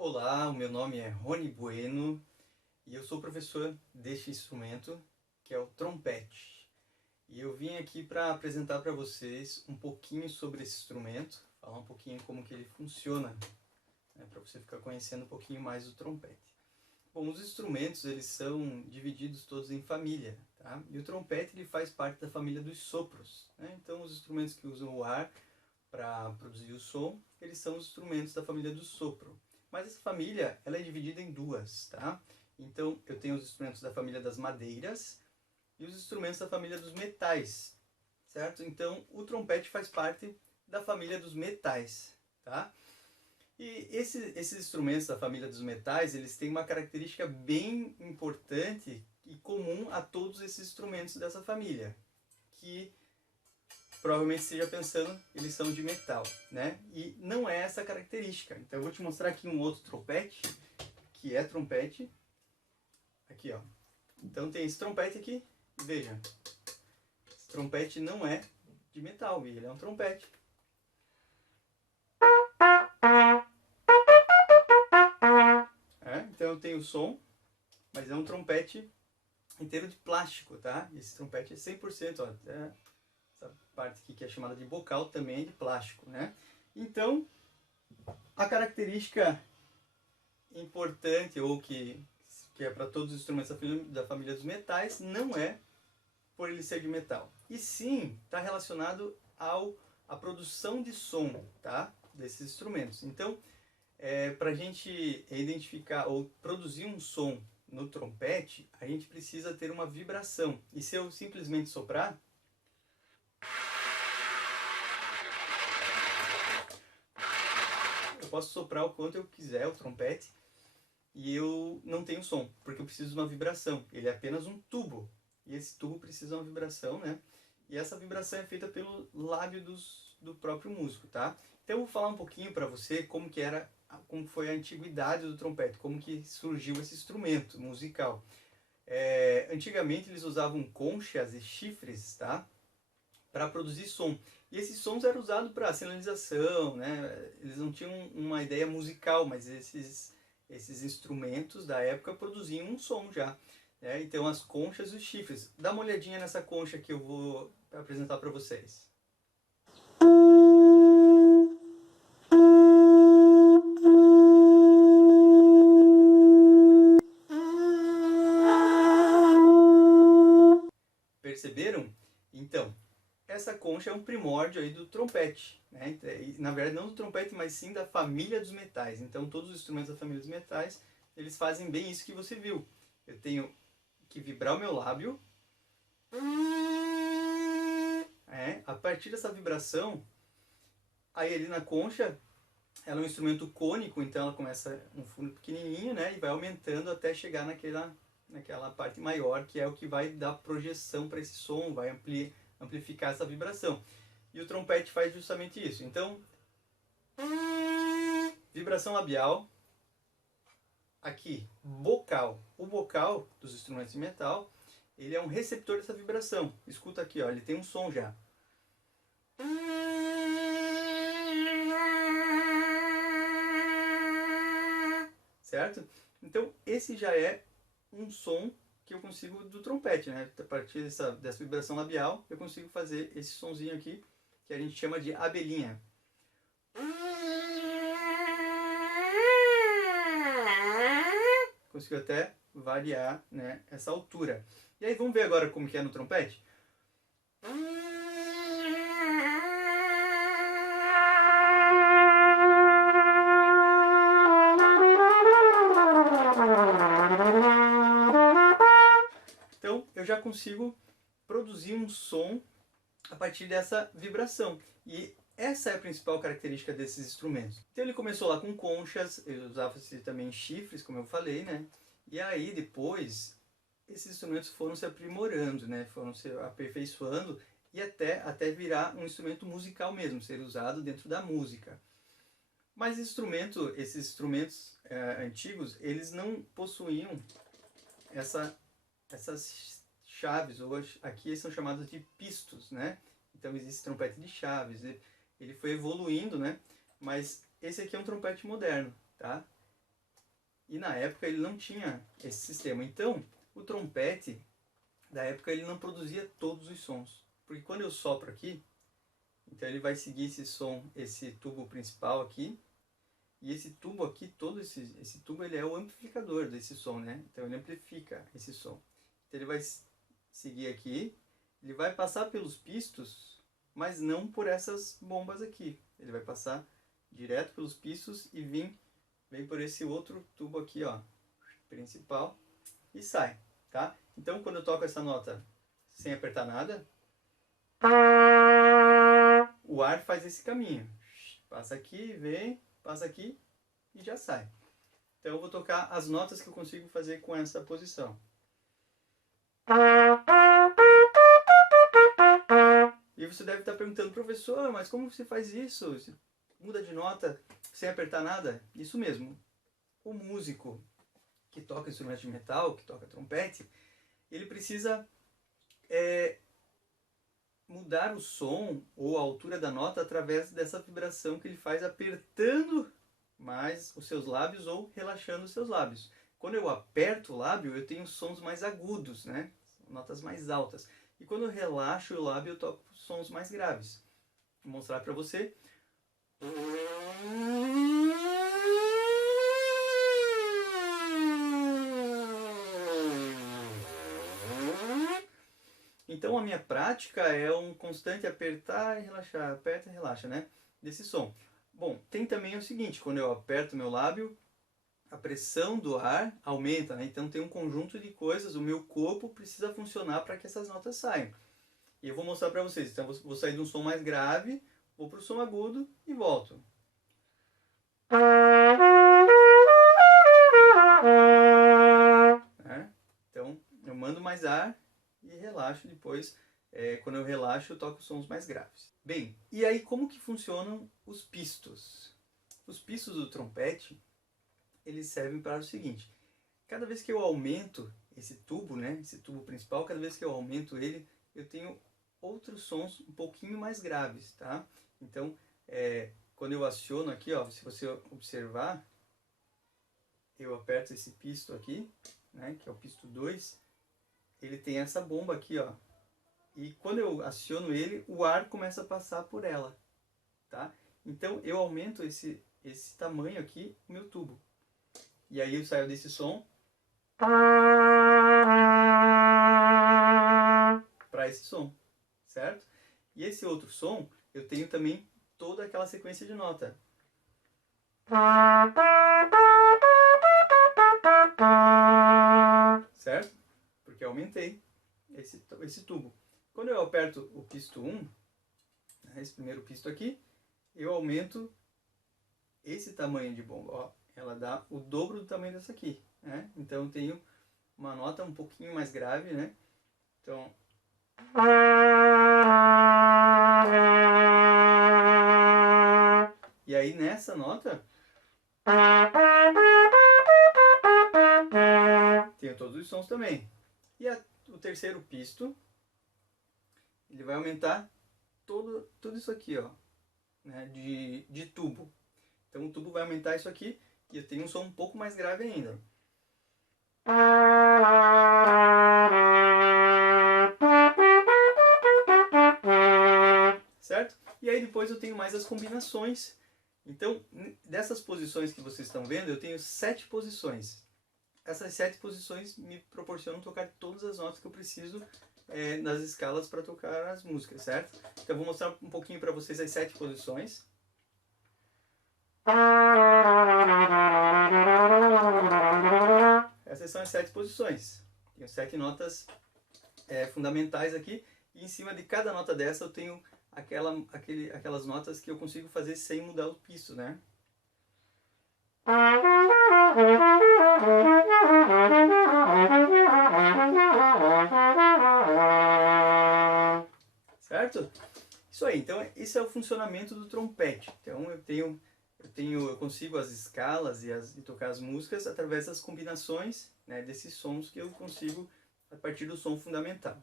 Olá, o meu nome é Rony Bueno e eu sou professor deste instrumento, que é o trompete. E eu vim aqui para apresentar para vocês um pouquinho sobre esse instrumento, falar um pouquinho como que ele funciona, né, para você ficar conhecendo um pouquinho mais do trompete. Bom, os instrumentos eles são divididos todos em família, tá? E o trompete ele faz parte da família dos sopros, né? Então os instrumentos que usam o ar para produzir o som, eles são os instrumentos da família do sopro. Mas essa família, ela é dividida em duas, tá? Então, eu tenho os instrumentos da família das madeiras e os instrumentos da família dos metais, certo? Então, o trompete faz parte da família dos metais, tá? E esses instrumentos da família dos metais, eles têm uma característica bem importante e comum a todos esses instrumentos dessa família, que provavelmente esteja pensando, eles são de metal, né? E não é essa característica. Então eu vou te mostrar aqui um outro trompete, que é trompete. Aqui, ó. Então tem esse trompete aqui, veja. Esse trompete não é de metal, ele é um trompete. Então eu tenho o som, mas é um trompete inteiro de plástico, tá? Esse trompete é 100%, ó, até essa parte aqui que é chamada de bocal também é de plástico, né? Então, a característica importante, ou que é para todos os instrumentos da família dos metais, não é por ele ser de metal. E sim, está relacionado à produção de som, tá? Desses instrumentos. Então, para a gente identificar ou produzir um som no trompete, a gente precisa ter uma vibração. E se eu simplesmente soprar, eu posso soprar o quanto eu quiser o trompete e eu não tenho som, porque eu preciso de uma vibração. Ele é apenas um tubo, e esse tubo precisa de uma vibração, né? E essa vibração é feita pelo lábio do próprio músico, tá? Então eu vou falar um pouquinho para você como foi a antiguidade do trompete, como que surgiu esse instrumento musical. Antigamente eles usavam conchas e chifres, tá? Para produzir som. E esses sons eram usados para sinalização, né? Eles não tinham uma ideia musical, mas esses instrumentos da época produziam um som já. Né? Então as conchas e os chifres. Dá uma olhadinha nessa concha que eu vou apresentar para vocês. Perceberam? Então, essa concha é um primórdio aí do trompete, né? E, na verdade não do trompete, mas sim da família dos metais. Então todos os instrumentos da família dos metais, eles fazem bem isso que você viu. Eu tenho que vibrar o meu lábio. A partir dessa vibração, aí ali na concha, ela é um instrumento cônico, então ela começa um fundo pequenininho, né? E vai aumentando até chegar naquela parte maior, que é o que vai dar projeção para esse som, vai amplificar essa vibração. E o trompete faz justamente isso. Então, vibração labial, aqui, bocal. O bocal dos instrumentos de metal, ele é um receptor dessa vibração. Escuta aqui, ó, ele tem um som já. Certo? Então, esse já é um som que eu consigo do trompete, né? A partir dessa vibração labial, eu consigo fazer esse sonzinho aqui, que a gente chama de abelhinha. Consigo até variar, né, essa altura. E aí vamos ver agora como que é no trompete? Então eu já consigo produzir um som a partir dessa vibração. E essa é a principal característica desses instrumentos. Então ele começou lá com conchas, ele usava também chifres, como eu falei, né? E aí depois esses instrumentos foram se aprimorando, né? Foram se aperfeiçoando e até virar um instrumento musical mesmo, ser usado dentro da música. Mas esses instrumentos antigos, eles não possuíam essas chaves, ou aqui são chamados de pistos, né? Então existe trompete de chaves, ele foi evoluindo, né? Mas esse aqui é um trompete moderno, tá? E na época ele não tinha esse sistema. Então, o trompete da época ele não produzia todos os sons. Porque quando eu sopro aqui, então ele vai seguir esse som, esse tubo principal aqui. E esse tubo aqui, todo esse tubo, ele é o amplificador desse som, né? Então ele amplifica esse som. Então ele vai seguir aqui, ele vai passar pelos pistos, mas não por essas bombas aqui. Ele vai passar direto pelos pistos e vem por esse outro tubo aqui, ó, principal, e sai, tá? Então quando eu toco essa nota sem apertar nada, o ar faz esse caminho. Passa aqui, vem, passa aqui e já sai. Então eu vou tocar as notas que eu consigo fazer com essa posição. E você deve estar perguntando, professor, mas como você faz isso? Você muda de nota sem apertar nada? Isso mesmo. O músico que toca instrumento de metal, que toca trompete, ele precisa mudar o som ou a altura da nota através dessa vibração que ele faz apertando mais os seus lábios ou relaxando os seus lábios. Quando eu aperto o lábio, eu tenho sons mais agudos, né? Notas mais altas. E quando eu relaxo o lábio, eu toco sons mais graves. Vou mostrar para você. Então a minha prática é um constante apertar e relaxar, aperta e relaxa, né? Desse som. Bom, tem também o seguinte, quando eu aperto meu lábio, a pressão do ar aumenta, né? Então tem um conjunto de coisas, o meu corpo precisa funcionar para que essas notas saiam. E eu vou mostrar para vocês. Então vou sair de um som mais grave, vou para o som agudo e volto. Então eu mando mais ar e relaxo depois. Quando eu relaxo, eu toco sons mais graves. Bem, e aí como que funcionam os pistos? Os pistos do trompete, eles servem para o seguinte: cada vez que eu aumento esse tubo, né, esse tubo principal, cada vez que eu aumento ele, eu tenho outros sons um pouquinho mais graves, tá? Então, quando eu aciono aqui, ó, se você observar, eu aperto esse pisto aqui, né, que é o pisto 2, ele tem essa bomba aqui, ó. E quando eu aciono ele, o ar começa a passar por ela, tá? Então eu aumento esse tamanho aqui, o meu tubo. E aí eu saio desse som para esse som, certo? E esse outro som, eu tenho também toda aquela sequência de nota. Certo? Porque eu aumentei esse tubo. Quando eu aperto o pisto 1, né, esse primeiro pisto aqui, eu aumento esse tamanho de bomba. Ó, ela dá o dobro do tamanho dessa aqui, né? Então eu tenho uma nota um pouquinho mais grave, né? Então... E aí nessa nota tenho todos os sons também. E o terceiro pisto, ele vai aumentar tudo isso aqui, ó, né, de tubo. Então o tubo vai aumentar isso aqui e eu tenho um som um pouco mais grave ainda. Certo? E aí depois eu tenho mais as combinações. Então, dessas posições que vocês estão vendo, eu tenho 7 posições. Essas 7 posições me proporcionam tocar todas as notas que eu preciso nas escalas para tocar as músicas, certo? Então eu vou mostrar um pouquinho para vocês as 7 posições. Essas são as 7 posições. Tenho 7 notas fundamentais aqui. E em cima de cada nota dessa eu tenho aquelas notas que eu consigo fazer sem mudar o pisto, né? Certo? Isso aí. Então esse é o funcionamento do trompete. Então eu consigo as escalas e tocar as músicas através das combinações, né, desses sons que eu consigo a partir do som fundamental.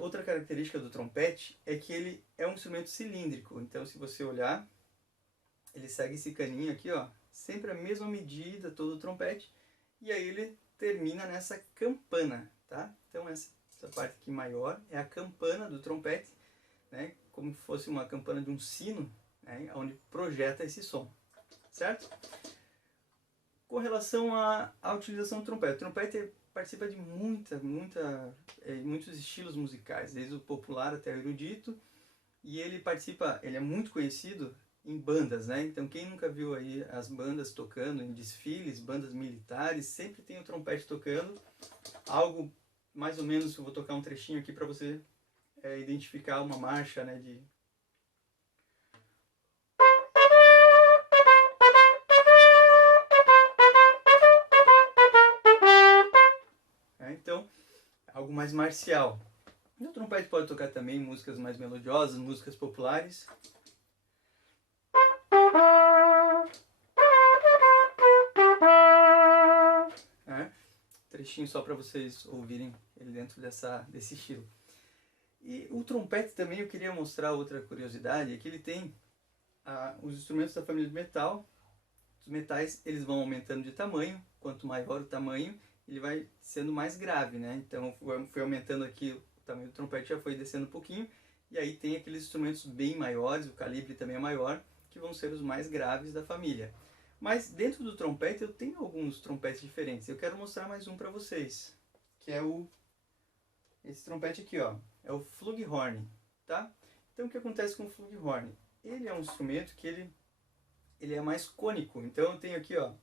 Outra característica do trompete é que ele é um instrumento cilíndrico. Então se você olhar, ele segue esse caninho aqui, ó, sempre a mesma medida, todo o trompete, e aí ele termina nessa campana, tá? Então essa parte aqui maior é a campana do trompete, né? Como se fosse uma campana de um sino, né? Onde projeta esse som, certo? Com relação à utilização do trompete, o trompete participa de muitos estilos musicais, desde o popular até o erudito, e ele é muito conhecido em bandas, né? Então quem nunca viu aí as bandas tocando em desfiles, bandas militares, sempre tem o trompete tocando, algo mais ou menos, eu vou tocar um trechinho aqui para você identificar uma marcha, né, de então, algo mais marcial. E o trompete pode tocar também músicas mais melodiosas, músicas populares. Trechinho só para vocês ouvirem ele dentro desse estilo. E o trompete também eu queria mostrar outra curiosidade, é que ele tem os instrumentos da família do metal. Os metais eles vão aumentando de tamanho, quanto maior o tamanho, ele vai sendo mais grave, né? Então foi aumentando aqui, o tamanho do trompete já foi descendo um pouquinho, e aí tem aqueles instrumentos bem maiores, o calibre também é maior, que vão ser os mais graves da família. Mas dentro do trompete eu tenho alguns trompetes diferentes. Eu quero mostrar mais um para vocês, que é esse trompete aqui, ó, é o flugelhorn, tá? Então o que acontece com o flugelhorn? Ele é um instrumento que ele é mais cônico. Então eu tenho aqui, ó,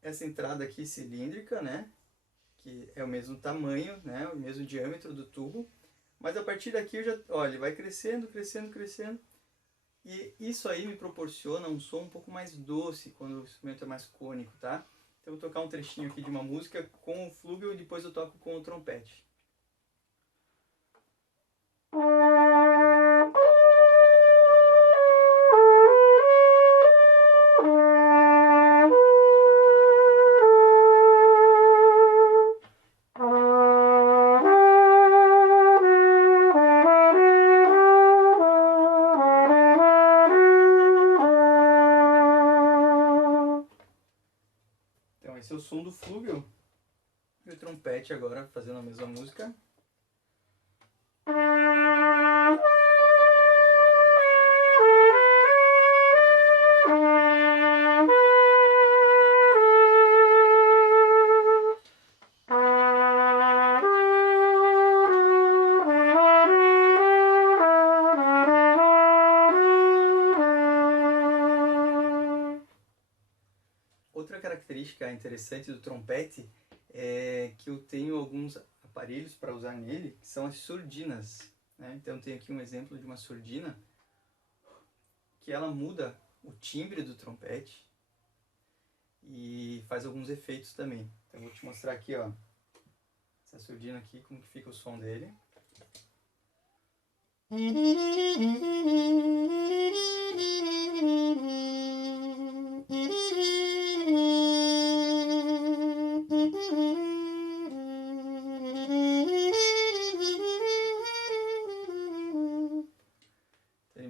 essa entrada aqui cilíndrica, né, que é o mesmo tamanho, né, o mesmo diâmetro do tubo, mas a partir daqui eu já, ó, ele vai crescendo, crescendo, crescendo, e isso aí me proporciona um som um pouco mais doce quando o instrumento é mais cônico, tá? Então eu vou tocar um trechinho aqui de uma música com o flugel e depois eu toco com o trompete. Então esse é o som do flugel e o trompete agora fazendo a mesma música. Outra característica interessante do trompete é que eu tenho alguns aparelhos para usar nele, que são as surdinas, né? Então eu tenho aqui um exemplo de uma surdina, que ela muda o timbre do trompete e faz alguns efeitos também. Então eu vou te mostrar aqui, ó, essa surdina aqui, como que fica o som dele.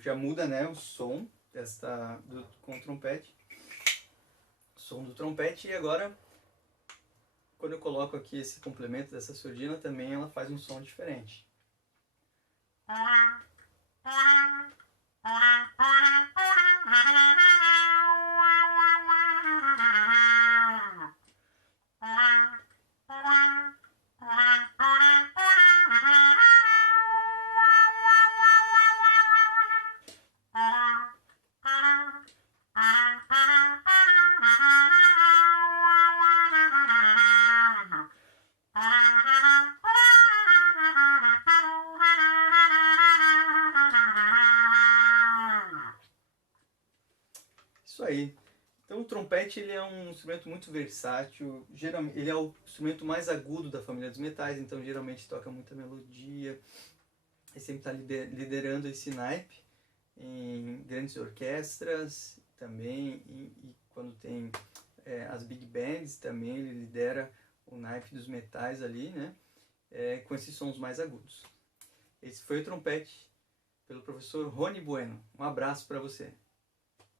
Já muda, né, o som com o trompete, o som do trompete, e agora quando eu coloco aqui esse complemento dessa surdina também ela faz um som diferente. Isso aí. Então o trompete ele é um instrumento muito versátil, geralmente, ele é o instrumento mais agudo da família dos metais, então geralmente toca muita melodia, ele sempre está liderando esse naipe em grandes orquestras também, e quando tem as big bands também ele lidera o naipe dos metais ali, né, com esses sons mais agudos. Esse foi o trompete pelo professor Rony Bueno. Um abraço para você.